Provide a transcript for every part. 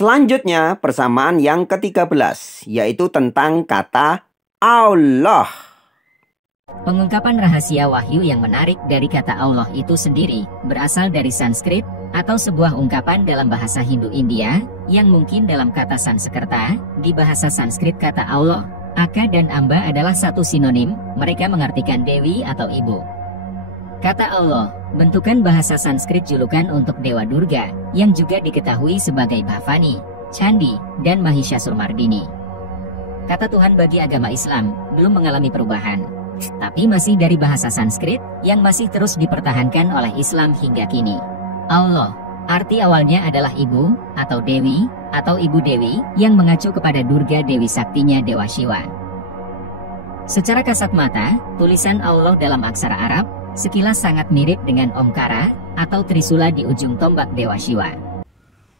Selanjutnya persamaan yang ke-13, yaitu tentang kata Allah. Pengungkapan rahasia wahyu yang menarik dari kata Allah itu sendiri berasal dari Sanskrit atau sebuah ungkapan dalam bahasa Hindu India yang mungkin dalam kata Sanskerta. Di bahasa Sanskrit kata Allah, Aka dan Amba adalah satu sinonim, mereka mengartikan dewi atau ibu. Kata Allah, bentukan bahasa Sanskrit julukan untuk Dewa Durga, yang juga diketahui sebagai Bhavani, Candi, dan Mahishasura-mardini. Kata Tuhan bagi agama Islam belum mengalami perubahan, tapi masih dari bahasa Sanskrit yang masih terus dipertahankan oleh Islam hingga kini. Allah, arti awalnya adalah ibu, atau dewi, atau ibu dewi, yang mengacu kepada Durga Dewi Saktinya Dewa Shiva. Secara kasat mata, tulisan Allah dalam aksara Arab sekilas sangat mirip dengan Omkara atau Trisula di ujung tombak Dewa Shiva.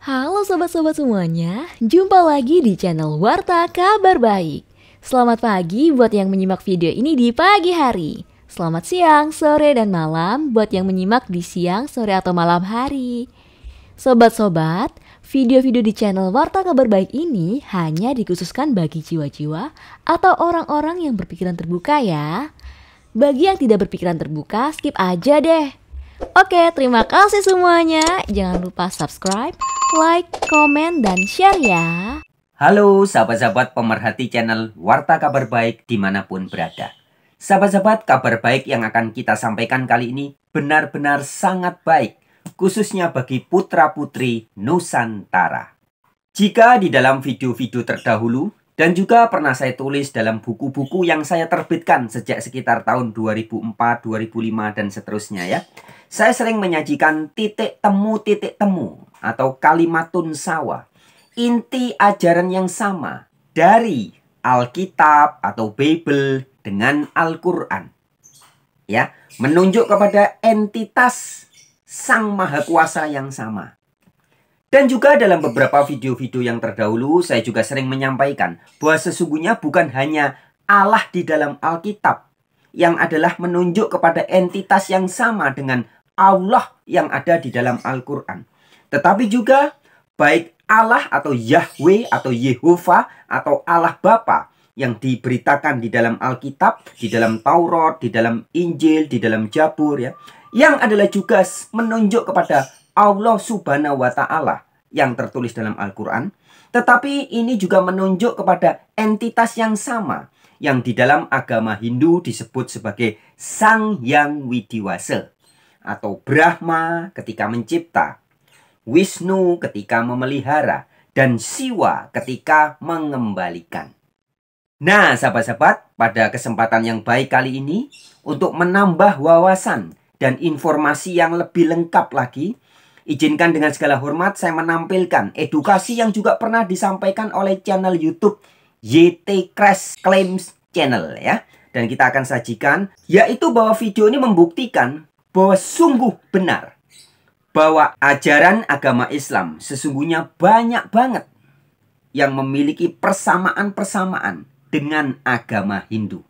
Halo sobat-sobat semuanya, jumpa lagi di channel Warta Kabar Baik. Selamat pagi buat yang menyimak video ini di pagi hari. Selamat siang, sore, dan malam buat yang menyimak di siang, sore, atau malam hari. Sobat-sobat, video-video di channel Warta Kabar Baik ini hanya dikhususkan bagi jiwa-jiwa atau orang-orang yang berpikiran terbuka ya. Bagi yang tidak berpikiran terbuka, skip aja deh. Oke, terima kasih semuanya. Jangan lupa subscribe, like, komen, dan share ya. Halo sahabat-sahabat pemerhati channel Warta Kabar Baik dimanapun berada. Sahabat-sahabat, kabar baik yang akan kita sampaikan kali ini benar-benar sangat baik, khususnya bagi putra-putri Nusantara. Jika di dalam video-video terdahulu, dan juga pernah saya tulis dalam buku-buku yang saya terbitkan sejak sekitar tahun 2004, 2005, dan seterusnya ya. Saya sering menyajikan titik temu atau kalimatun sawa. Inti ajaran yang sama dari Alkitab atau Bible dengan Al-Quran. Ya, menunjuk kepada entitas Sang Maha Kuasa yang sama. Dan juga dalam beberapa video-video yang terdahulu, saya juga sering menyampaikan bahwa sesungguhnya bukan hanya Allah di dalam Alkitab yang adalah menunjuk kepada entitas yang sama dengan Allah yang ada di dalam Al-Quran. Tetapi juga baik Allah atau Yahweh atau Yehovah atau Allah Bapa yang diberitakan di dalam Alkitab, di dalam Taurat, di dalam Injil, di dalam Jabur ya, yang adalah juga menunjuk kepada Allah Subhanahu wa Ta'ala yang tertulis dalam Al-Quran. Tetapi ini juga menunjuk kepada entitas yang sama yang di dalam agama Hindu disebut sebagai Sang Yang Widiwasa atau Brahma ketika mencipta, Wisnu ketika memelihara, dan Siwa ketika mengembalikan. Nah sahabat-sahabat, pada kesempatan yang baik kali ini untuk menambah wawasan dan informasi yang lebih lengkap lagi, izinkan dengan segala hormat saya menampilkan edukasi yang juga pernah disampaikan oleh channel YouTube YT Crash Claims Channel ya. Dan kita akan sajikan, yaitu bahwa video ini membuktikan bahwa sungguh benar bahwa ajaran agama Islam sesungguhnya banyak banget yang memiliki persamaan-persamaan dengan agama Hindu.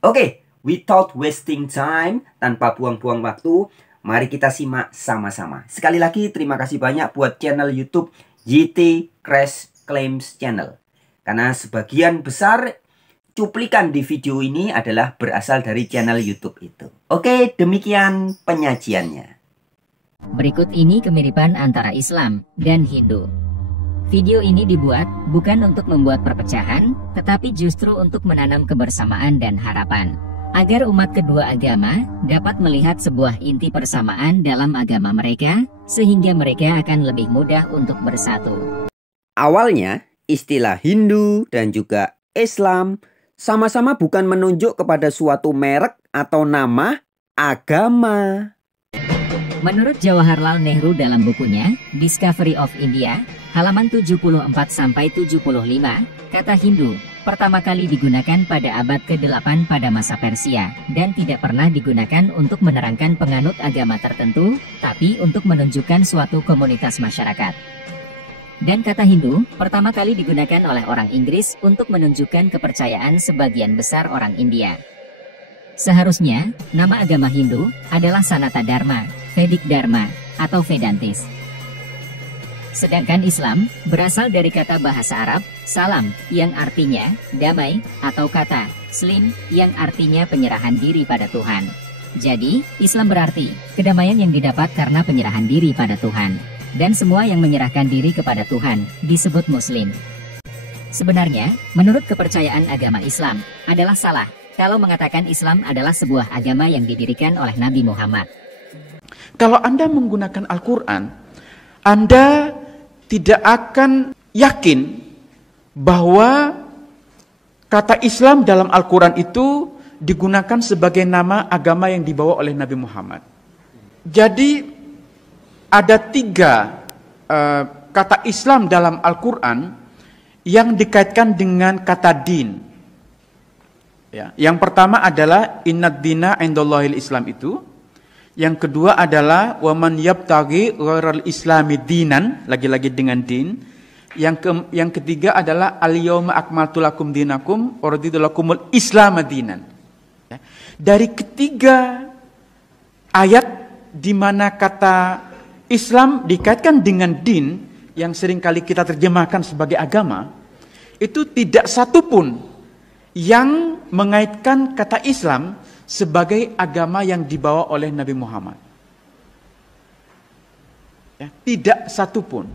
Oke, without wasting time, tanpa buang-buang waktu, mari kita simak sama-sama. Sekali lagi terima kasih banyak buat channel YouTube YT Crash Claims Channel. Karena sebagian besar cuplikan di video ini adalah berasal dari channel YouTube itu. Oke, demikian penyajiannya. Berikut ini kemiripan antara Islam dan Hindu. Video ini dibuat bukan untuk membuat perpecahan, tetapi justru untuk menanam kebersamaan dan harapan, agar umat kedua agama dapat melihat sebuah inti persamaan dalam agama mereka, sehingga mereka akan lebih mudah untuk bersatu. Awalnya, istilah Hindu dan juga Islam sama-sama bukan menunjuk kepada suatu merek atau nama agama. Menurut Jawaharlal Nehru dalam bukunya Discovery of India, halaman 74-75, kata Hindu pertama kali digunakan pada abad ke-8 pada masa Persia dan tidak pernah digunakan untuk menerangkan penganut agama tertentu, tapi untuk menunjukkan suatu komunitas masyarakat. Dan kata Hindu pertama kali digunakan oleh orang Inggris untuk menunjukkan kepercayaan sebagian besar orang India. Seharusnya nama agama Hindu adalah Sanata Dharma, Vedic Dharma, atau Vedantis. Sedangkan Islam berasal dari kata bahasa Arab salam yang artinya damai atau kata slim yang artinya penyerahan diri pada Tuhan. Jadi, Islam berarti kedamaian yang didapat karena penyerahan diri pada Tuhan. Dan semua yang menyerahkan diri kepada Tuhan disebut Muslim. Sebenarnya, menurut kepercayaan agama Islam, adalah salah kalau mengatakan Islam adalah sebuah agama yang didirikan oleh Nabi Muhammad. Kalau Anda menggunakan Al-Quran, Anda tidak akan yakin bahwa kata Islam dalam Al-Quran itu digunakan sebagai nama agama yang dibawa oleh Nabi Muhammad. Jadi ada 3 kata Islam dalam Al-Quran yang dikaitkan dengan kata din. Ya, yang pertama adalah innad dina indallahil Islam itu. Yang kedua adalah waman yabtaghi ghairal islami dinan, lagi-lagi dengan din. Yang ketiga adalah al-yauma akmaltu lakum dinakum wa raditu lakumul islam dinan. Ya. Dari ketiga ayat di mana kata Islam dikaitkan dengan din yang seringkali kita terjemahkan sebagai agama, itu tidak satu pun yang mengaitkan kata Islam sebagai agama yang dibawa oleh Nabi Muhammad. Ya, tidak satu pun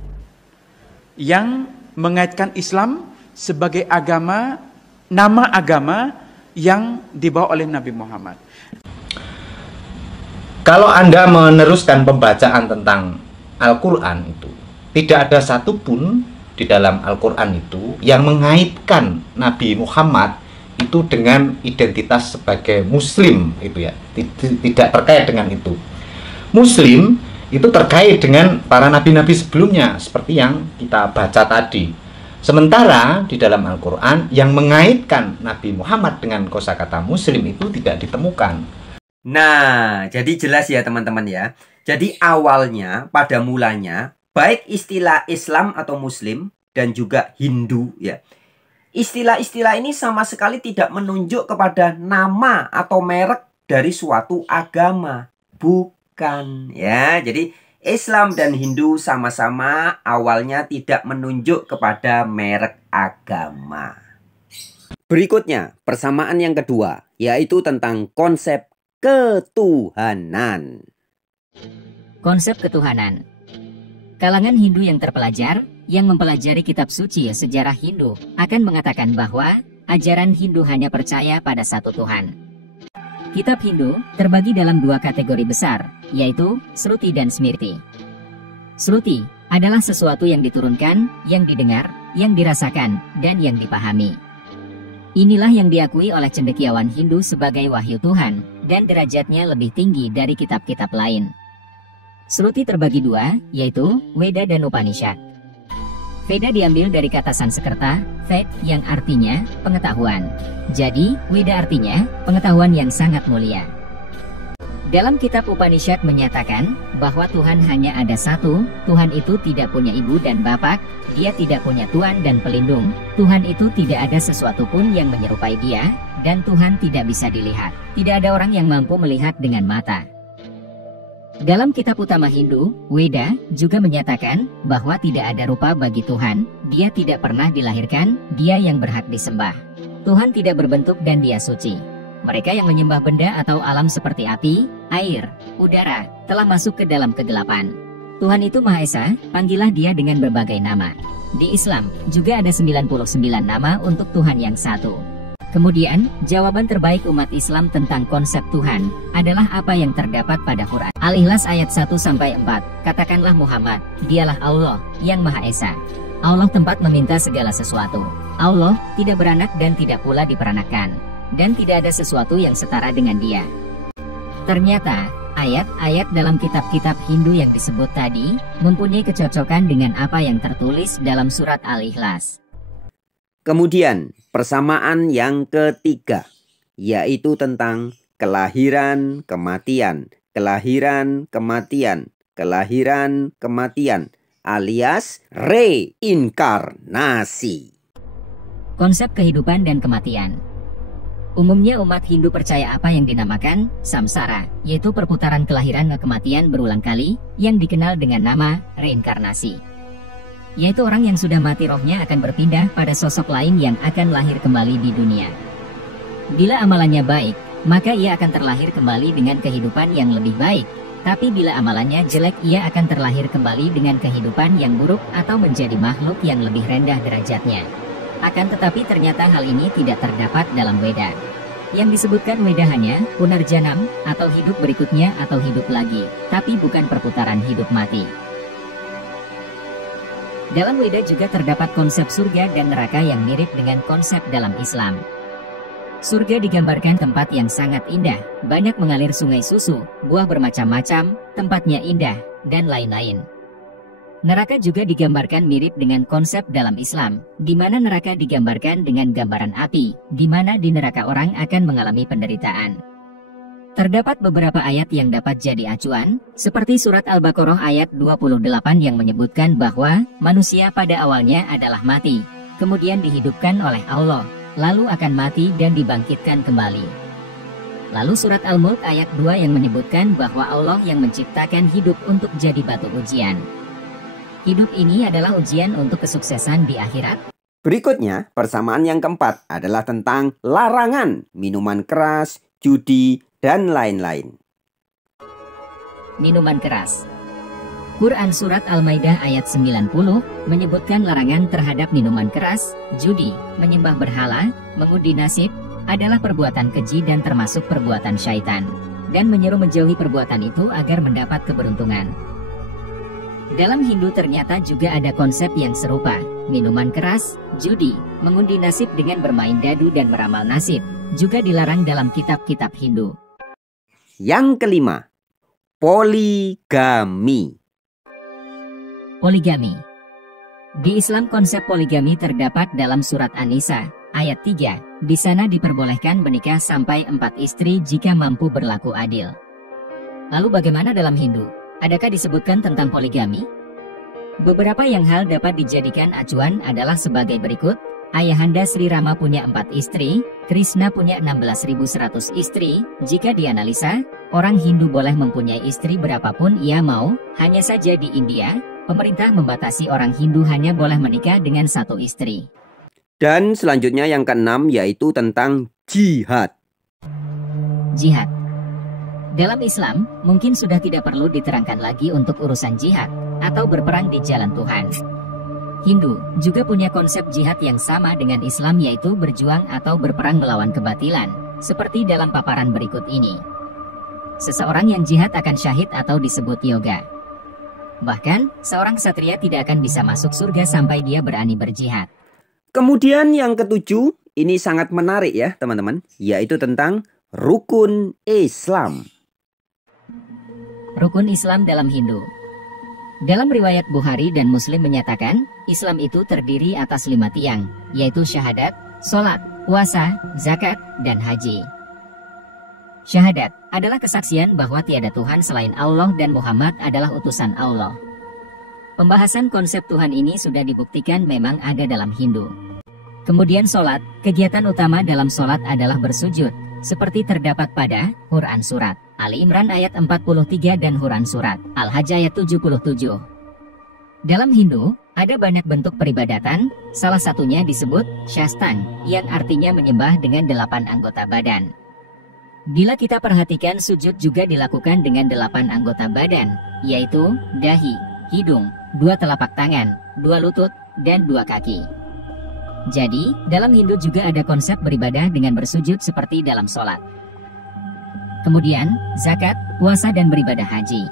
yang mengaitkan Islam sebagai agama, nama agama yang dibawa oleh Nabi Muhammad. Kalau Anda meneruskan pembacaan tentang Al-Quran itu, tidak ada satupun di dalam Al-Quran itu yang mengaitkan Nabi Muhammad itu dengan identitas sebagai Muslim, itu ya, tidak terkait dengan itu. Muslim itu terkait dengan para nabi-nabi sebelumnya, seperti yang kita baca tadi. Sementara di dalam Al-Quran yang mengaitkan Nabi Muhammad dengan kosakata Muslim itu tidak ditemukan. Nah, jadi jelas ya teman-teman ya. Jadi awalnya, pada mulanya, baik istilah Islam atau Muslim dan juga Hindu ya, istilah-istilah ini sama sekali tidak menunjuk kepada nama atau merek dari suatu agama. Bukan ya. Jadi Islam dan Hindu sama-sama awalnya tidak menunjuk kepada merek agama. Berikutnya, persamaan yang kedua, yaitu tentang konsep ketuhanan. Konsep ketuhanan. Kalangan Hindu yang terpelajar, yang mempelajari kitab suci sejarah Hindu, akan mengatakan bahwa ajaran Hindu hanya percaya pada satu Tuhan. Kitab Hindu terbagi dalam 2 kategori besar, yaitu Sruti dan Smriti. Sruti adalah sesuatu yang diturunkan, yang didengar, yang dirasakan, dan yang dipahami. Inilah yang diakui oleh cendekiawan Hindu sebagai wahyu Tuhan, dan derajatnya lebih tinggi dari kitab-kitab lain. Sruti terbagi 2, yaitu Weda dan Upanishad. Veda diambil dari kata Sanskerta, Ved, yang artinya pengetahuan. Jadi, Weda artinya pengetahuan yang sangat mulia. Dalam kitab Upanishad menyatakan bahwa Tuhan hanya ada satu, Tuhan itu tidak punya ibu dan bapak, dia tidak punya tuan dan pelindung, Tuhan itu tidak ada sesuatu pun yang menyerupai dia, dan Tuhan tidak bisa dilihat. Tidak ada orang yang mampu melihat dengan mata. Dalam kitab utama Hindu, Weda juga menyatakan bahwa tidak ada rupa bagi Tuhan, dia tidak pernah dilahirkan, dia yang berhak disembah. Tuhan tidak berbentuk dan dia suci. Mereka yang menyembah benda atau alam seperti api, air, udara, telah masuk ke dalam kegelapan. Tuhan itu Maha Esa, panggillah dia dengan berbagai nama. Di Islam, juga ada 99 nama untuk Tuhan yang satu. Kemudian, jawaban terbaik umat Islam tentang konsep Tuhan adalah apa yang terdapat pada Quran. Al-Ikhlas ayat 1-4, katakanlah Muhammad, dialah Allah yang Maha Esa. Allah tempat meminta segala sesuatu. Allah tidak beranak dan tidak pula diperanakan. Dan tidak ada sesuatu yang setara dengan dia. Ternyata, ayat-ayat dalam kitab-kitab Hindu yang disebut tadi mempunyai kecocokan dengan apa yang tertulis dalam surat Al-Ikhlas. Kemudian, persamaan yang ketiga, yaitu tentang kelahiran, kematian, kelahiran, kematian, kelahiran, kematian, alias reinkarnasi. Konsep kehidupan dan kematian. Umumnya umat Hindu percaya apa yang dinamakan samsara, yaitu perputaran kelahiran dan kematian berulang kali yang dikenal dengan nama reinkarnasi. yaitu orang yang sudah mati rohnya akan berpindah pada sosok lain yang akan lahir kembali di dunia. Bila amalannya baik, maka ia akan terlahir kembali dengan kehidupan yang lebih baik. Tapi bila amalannya jelek, ia akan terlahir kembali dengan kehidupan yang buruk atau menjadi makhluk yang lebih rendah derajatnya. Akan tetapi ternyata hal ini tidak terdapat dalam Weda. Yang disebutkan Weda hanya punarjanam atau hidup berikutnya atau hidup lagi, tapi bukan perputaran hidup mati. Dalam Weda juga terdapat konsep surga dan neraka yang mirip dengan konsep dalam Islam. Surga digambarkan tempat yang sangat indah, banyak mengalir sungai susu, buah bermacam-macam, tempatnya indah, dan lain-lain. Neraka juga digambarkan mirip dengan konsep dalam Islam, di mana neraka digambarkan dengan gambaran api, di mana di neraka orang akan mengalami penderitaan. Terdapat beberapa ayat yang dapat jadi acuan, seperti surat Al-Baqarah ayat 28 yang menyebutkan bahwa manusia pada awalnya adalah mati, kemudian dihidupkan oleh Allah, lalu akan mati dan dibangkitkan kembali. Lalu surat Al-Mulk ayat 2 yang menyebutkan bahwa Allah yang menciptakan hidup untuk jadi batu ujian. Hidup ini adalah ujian untuk kesuksesan di akhirat. Berikutnya, persamaan yang keempat adalah tentang larangan minuman keras, judi, dan lain-lain. Minuman keras. Quran Surat Al-Maidah ayat 90 menyebutkan larangan terhadap minuman keras, judi, menyembah berhala, mengundi nasib, adalah perbuatan keji dan termasuk perbuatan syaitan, dan menyeru menjauhi perbuatan itu agar mendapat keberuntungan. Dalam Hindu ternyata juga ada konsep yang serupa, minuman keras, judi, mengundi nasib dengan bermain dadu dan meramal nasib, juga dilarang dalam kitab-kitab Hindu. Yang kelima, poligami. Poligami. Di Islam konsep poligami terdapat dalam surat An-Nisa, ayat 3. Di sana diperbolehkan menikah sampai 4 istri jika mampu berlaku adil. Lalu bagaimana dalam Hindu? Adakah disebutkan tentang poligami? Beberapa yang hal dapat dijadikan acuan adalah sebagai berikut. Ayahanda Sri Rama punya 4 istri, Krishna punya 16.100 istri. Jika dianalisa, orang Hindu boleh mempunyai istri berapapun ia mau, hanya saja di India, pemerintah membatasi orang Hindu hanya boleh menikah dengan 1 istri. Dan selanjutnya yang keenam yaitu tentang jihad. Jihad. Dalam Islam, mungkin sudah tidak perlu diterangkan lagi untuk urusan jihad, atau berperang di jalan Tuhan. Hindu juga punya konsep jihad yang sama dengan Islam, yaitu berjuang atau berperang melawan kebatilan, seperti dalam paparan berikut ini. Seseorang yang jihad akan syahid atau disebut yoga. Bahkan, seorang ksatria tidak akan bisa masuk surga sampai dia berani berjihad. Kemudian yang ketujuh, ini sangat menarik ya teman-teman, yaitu tentang rukun Islam. Rukun Islam dalam Hindu. Dalam riwayat Bukhari dan Muslim menyatakan, Islam itu terdiri atas 5 tiang, yaitu syahadat, sholat, puasa, zakat, dan haji. Syahadat adalah kesaksian bahwa tiada Tuhan selain Allah dan Muhammad adalah utusan Allah. Pembahasan konsep Tuhan ini sudah dibuktikan memang ada dalam Hindu. Kemudian sholat, kegiatan utama dalam sholat adalah bersujud, seperti terdapat pada Quran Surat Ali Imran ayat 43 dan Quran Surat Al-Hajj ayat 77. Dalam Hindu, ada banyak bentuk peribadatan, salah satunya disebut Shastang, yang artinya menyembah dengan 8 anggota badan. Bila kita perhatikan, sujud juga dilakukan dengan 8 anggota badan, yaitu dahi, hidung, 2 telapak tangan, 2 lutut, dan 2 kaki. Jadi, dalam Hindu juga ada konsep beribadah dengan bersujud seperti dalam sholat. Kemudian, zakat, puasa, dan beribadah haji.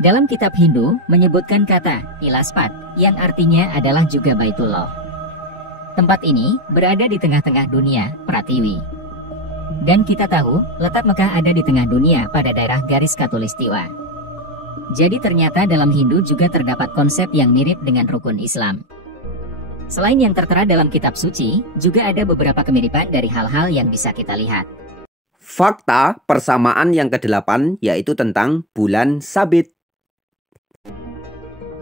Dalam kitab Hindu menyebutkan kata Ilaspat, yang artinya adalah juga Baitullah. Tempat ini berada di tengah-tengah dunia, Pratiwi. Dan kita tahu, letak Mekah ada di tengah dunia pada daerah garis khatulistiwa. Jadi ternyata dalam Hindu juga terdapat konsep yang mirip dengan rukun Islam. Selain yang tertera dalam kitab suci, juga ada beberapa kemiripan dari hal-hal yang bisa kita lihat. Fakta persamaan yang ke-8 yaitu tentang bulan sabit.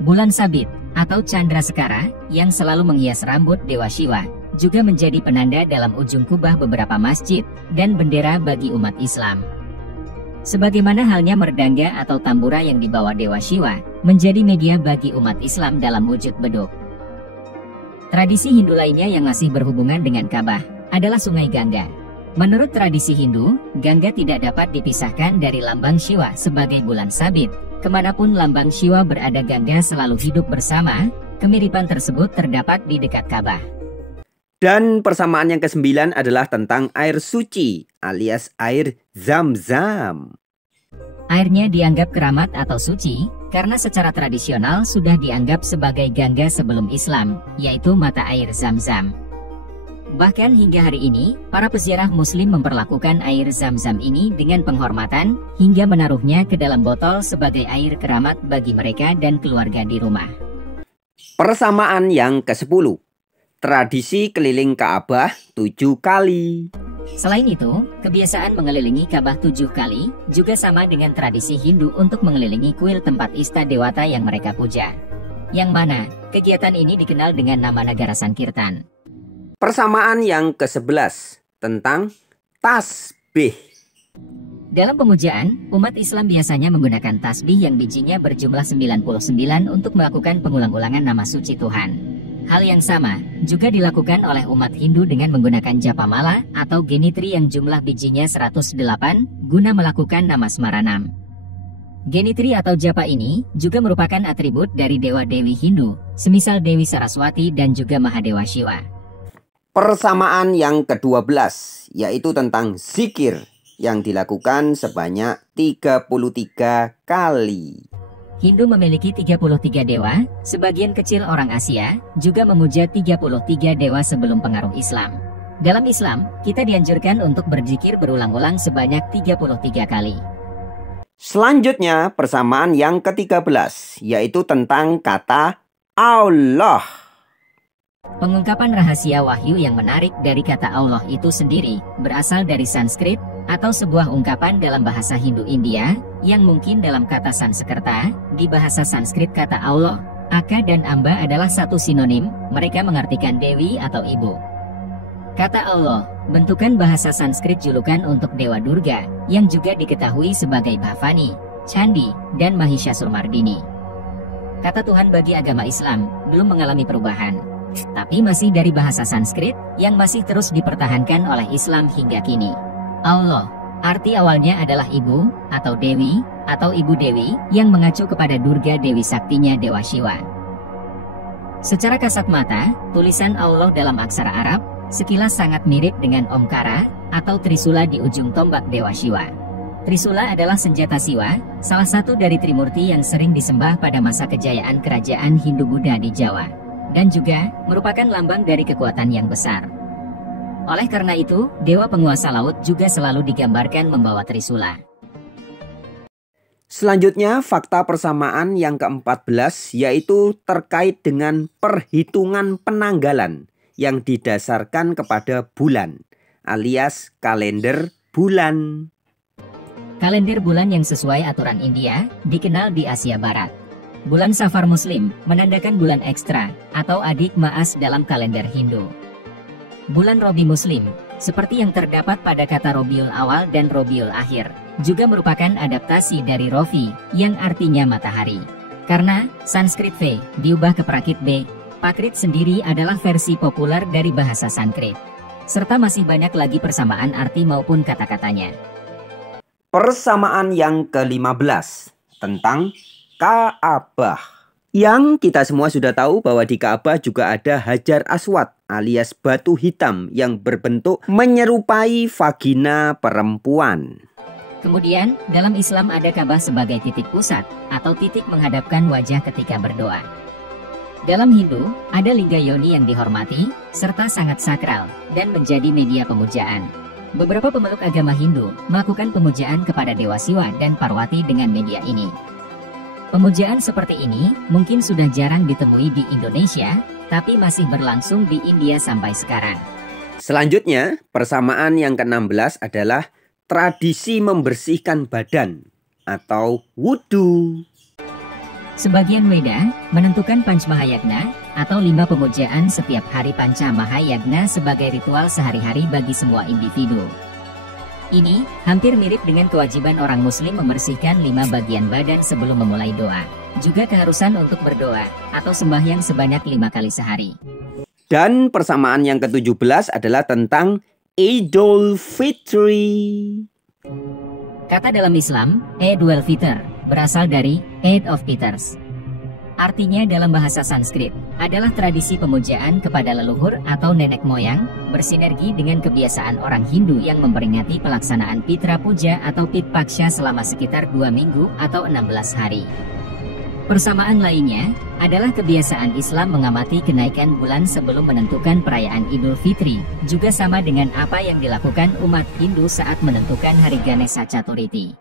Bulan sabit atau Chandra Sekara yang selalu menghias rambut Dewa Shiva juga menjadi penanda dalam ujung kubah beberapa masjid dan bendera bagi umat Islam. Sebagaimana halnya merdangga atau tambura yang dibawa Dewa Shiva, menjadi media bagi umat Islam dalam wujud beduk. Tradisi Hindu lainnya yang masih berhubungan dengan Ka'bah adalah Sungai Gangga. Menurut tradisi Hindu, Gangga tidak dapat dipisahkan dari lambang Shiva sebagai bulan sabit. Kemanapun lambang Shiva berada, Gangga selalu hidup bersama. Kemiripan tersebut terdapat di dekat Ka'bah. Dan persamaan yang ke-9 adalah tentang air suci alias air Zam-Zam. Airnya dianggap keramat atau suci karena secara tradisional sudah dianggap sebagai Gangga sebelum Islam, yaitu mata air Zam-Zam. Bahkan hingga hari ini, para peziarah Muslim memperlakukan air Zam-Zam ini dengan penghormatan hingga menaruhnya ke dalam botol sebagai air keramat bagi mereka dan keluarga di rumah. Persamaan yang ke-10. Tradisi keliling Ka'bah 7 kali. Selain itu, kebiasaan mengelilingi Ka'bah 7 kali juga sama dengan tradisi Hindu untuk mengelilingi kuil tempat ista dewata yang mereka puja. Yang mana, kegiatan ini dikenal dengan nama Nagara Sankirtan. Persamaan yang ke-11 tentang tasbih. Dalam pemujaan, umat Islam biasanya menggunakan tasbih yang bijinya berjumlah 99 untuk melakukan pengulang-ulangan nama suci Tuhan. Hal yang sama juga dilakukan oleh umat Hindu dengan menggunakan japamala atau genitri yang jumlah bijinya 108 guna melakukan nama smaranam. Genitri atau japa ini juga merupakan atribut dari dewa-dewi Hindu, semisal Dewi Saraswati dan juga Mahadewa Shiva. Persamaan yang ke-12 yaitu tentang zikir yang dilakukan sebanyak 33 kali. Hindu memiliki 33 dewa, sebagian kecil orang Asia juga memuja 33 dewa sebelum pengaruh Islam. Dalam Islam, kita dianjurkan untuk berzikir berulang-ulang sebanyak 33 kali. Selanjutnya, persamaan yang ke-13 yaitu tentang kata Allah. Pengungkapan rahasia wahyu yang menarik dari kata Allah itu sendiri berasal dari Sanskrit atau sebuah ungkapan dalam bahasa Hindu India yang mungkin dalam kata Sanskerta. Di bahasa Sanskrit kata Allah, Aka dan Amba adalah satu sinonim, mereka mengartikan dewi atau ibu. Kata Allah, bentukan bahasa Sanskrit julukan untuk Dewa Durga yang juga diketahui sebagai Bhavani, Candi, dan Mahishasurnamardini. Kata Tuhan bagi agama Islam belum mengalami perubahan, tapi masih dari bahasa Sanskrit yang masih terus dipertahankan oleh Islam hingga kini. Allah, arti awalnya adalah ibu atau dewi atau ibu dewi yang mengacu kepada Durga Dewi Saktinya Dewa Shiva. Secara kasat mata, tulisan Allah dalam aksara Arab sekilas sangat mirip dengan Omkara atau Trisula di ujung tombak Dewa Shiva. Trisula adalah senjata Siwa, salah satu dari Trimurti yang sering disembah pada masa kejayaan kerajaan Hindu-Buddha di Jawa, dan juga merupakan lambang dari kekuatan yang besar. Oleh karena itu, dewa penguasa laut juga selalu digambarkan membawa Trisula. Selanjutnya, fakta persamaan yang ke-14 yaitu terkait dengan perhitungan penanggalan yang didasarkan kepada bulan, alias kalender bulan. Kalender bulan yang sesuai aturan India dikenal di Asia Barat. Bulan Safar Muslim menandakan bulan ekstra atau adik Maas dalam kalender Hindu. Bulan Robi Muslim, seperti yang terdapat pada kata Robiul Awal dan Robiul Akhir, juga merupakan adaptasi dari Rovi yang artinya matahari. Karena Sanskrit V diubah ke Prakrit B, Prakrit sendiri adalah versi populer dari bahasa Sanskrit. Serta masih banyak lagi persamaan arti maupun kata-katanya. Persamaan yang ke-15 tentang Ka'bah. Yang kita semua sudah tahu bahwa di Ka'bah juga ada Hajar Aswad alias batu hitam yang berbentuk menyerupai vagina perempuan. Kemudian, dalam Islam ada Ka'bah sebagai titik pusat atau titik menghadapkan wajah ketika berdoa. Dalam Hindu, ada lingga yoni yang dihormati, serta sangat sakral, dan menjadi media pemujaan. Beberapa pemeluk agama Hindu melakukan pemujaan kepada Dewa Siwa dan Parwati dengan media ini. Pemujaan seperti ini mungkin sudah jarang ditemui di Indonesia, tapi masih berlangsung di India sampai sekarang. Selanjutnya, persamaan yang ke-16 adalah tradisi membersihkan badan atau wudhu. Sebagian Weda menentukan Panchmahayagna atau 5 pemujaan setiap hari Panca Mahayagna sebagai ritual sehari-hari bagi semua individu. Ini hampir mirip dengan kewajiban orang muslim membersihkan 5 bagian badan sebelum memulai doa. Juga keharusan untuk berdoa atau sembahyang sebanyak 5 kali sehari. Dan persamaan yang ke-17 adalah tentang Idul Fitri. Kata dalam Islam, Idul Fitr berasal dari Eid of Peters. Artinya dalam bahasa Sanskrit adalah tradisi pemujaan kepada leluhur atau nenek moyang, bersinergi dengan kebiasaan orang Hindu yang memperingati pelaksanaan Pitra Puja atau Pitpaksha selama sekitar 2 minggu atau 16 hari. Persamaan lainnya adalah kebiasaan Islam mengamati kenaikan bulan sebelum menentukan perayaan Idul Fitri, juga sama dengan apa yang dilakukan umat Hindu saat menentukan hari Ganesha Chaturthi.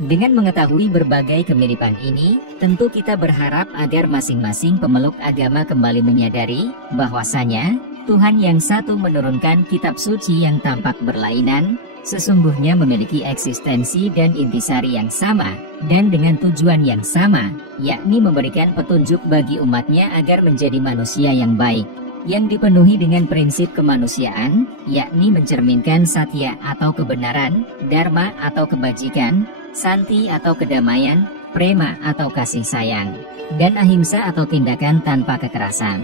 Dengan mengetahui berbagai kemiripan ini, tentu kita berharap agar masing-masing pemeluk agama kembali menyadari bahwasanya Tuhan yang satu menurunkan kitab suci yang tampak berlainan, sesungguhnya memiliki eksistensi dan intisari yang sama, dan dengan tujuan yang sama, yakni memberikan petunjuk bagi umatnya agar menjadi manusia yang baik, yang dipenuhi dengan prinsip kemanusiaan, yakni mencerminkan satya atau kebenaran, dharma atau kebajikan, santi atau kedamaian, prema atau kasih sayang, dan ahimsa atau tindakan tanpa kekerasan.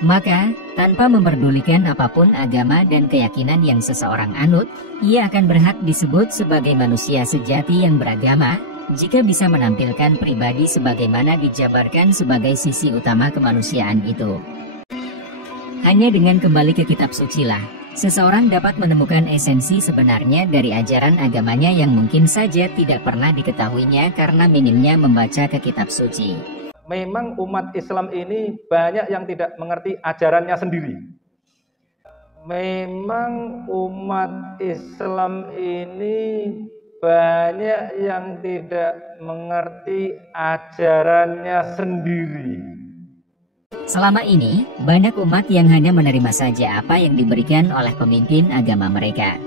Maka, tanpa memperdulikan apapun agama dan keyakinan yang seseorang anut, ia akan berhak disebut sebagai manusia sejati yang beragama, jika bisa menampilkan pribadi sebagaimana dijabarkan sebagai sisi utama kemanusiaan itu. Hanya dengan kembali ke kitab suci lah, seseorang dapat menemukan esensi sebenarnya dari ajaran agamanya yang mungkin saja tidak pernah diketahuinya karena minimnya membaca ke kitab suci. Memang umat Islam ini banyak yang tidak mengerti ajarannya sendiri. Memang umat Islam ini banyak yang tidak mengerti ajarannya sendiri. Selama ini, banyak umat yang hanya menerima saja apa yang diberikan oleh pemimpin agama mereka.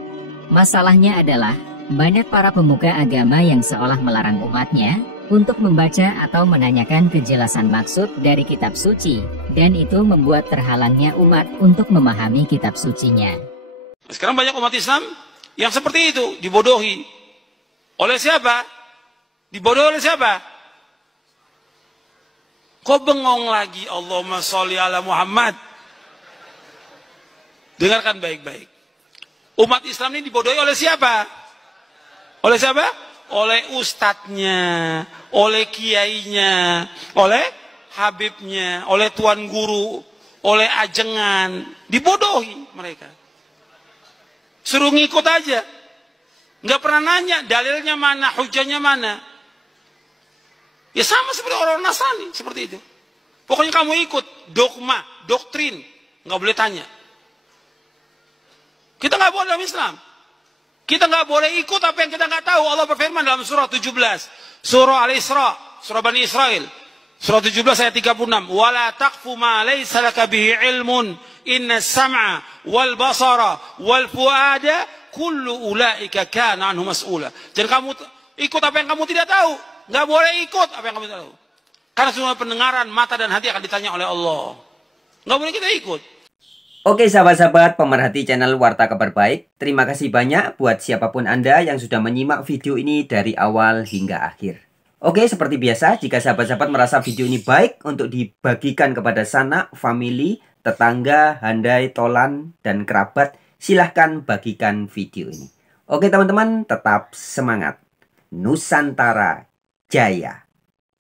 Masalahnya adalah, banyak para pemuka agama yang seolah melarang umatnya untuk membaca atau menanyakan kejelasan maksud dari kitab suci, dan itu membuat terhalangnya umat untuk memahami kitab sucinya. Sekarang banyak umat Islam yang seperti itu, dibodohi. Oleh siapa? Dibodohi oleh siapa? Kok bengong lagi? Allahumma sholli ala Muhammad. Dengarkan baik-baik. Umat Islam ini dibodohi oleh siapa? Oleh siapa? Oleh ustadznya, oleh kiainya, oleh habibnya, oleh tuan guru, oleh ajengan. Dibodohi mereka. Suruh ngikut aja. Nggak pernah nanya dalilnya mana, hujahnya mana. Ya sama seperti orang Nasrani, seperti itu. Pokoknya kamu ikut dogma, doktrin, nggak boleh tanya. Kita nggak boleh dalam Islam. Kita nggak boleh ikut apa yang kita nggak tahu. Allah berfirman dalam surah 17, surah Al-Isra, surah Bani Israel, surah 17 ayat 36. Wala taqfu ma laysa laka bihi ilmun, inna sam'a wal basara wal fuada kullu ulaika kana anhu mas'ula. Jadi kamu ikut apa yang kamu tidak tahu. Nggak boleh ikut apa yang kamu tahu. Karena semua pendengaran, mata dan hati akan ditanya oleh Allah. Nggak boleh kita ikut. Oke sahabat-sahabat pemerhati channel Warta Kabar Baik, terima kasih banyak buat siapapun Anda yang sudah menyimak video ini dari awal hingga akhir. Oke, seperti biasa, jika sahabat-sahabat merasa video ini baik untuk dibagikan kepada sanak, famili, tetangga, handai, tolan, dan kerabat, silahkan bagikan video ini. Oke teman-teman, tetap semangat. Nusantara Jaya.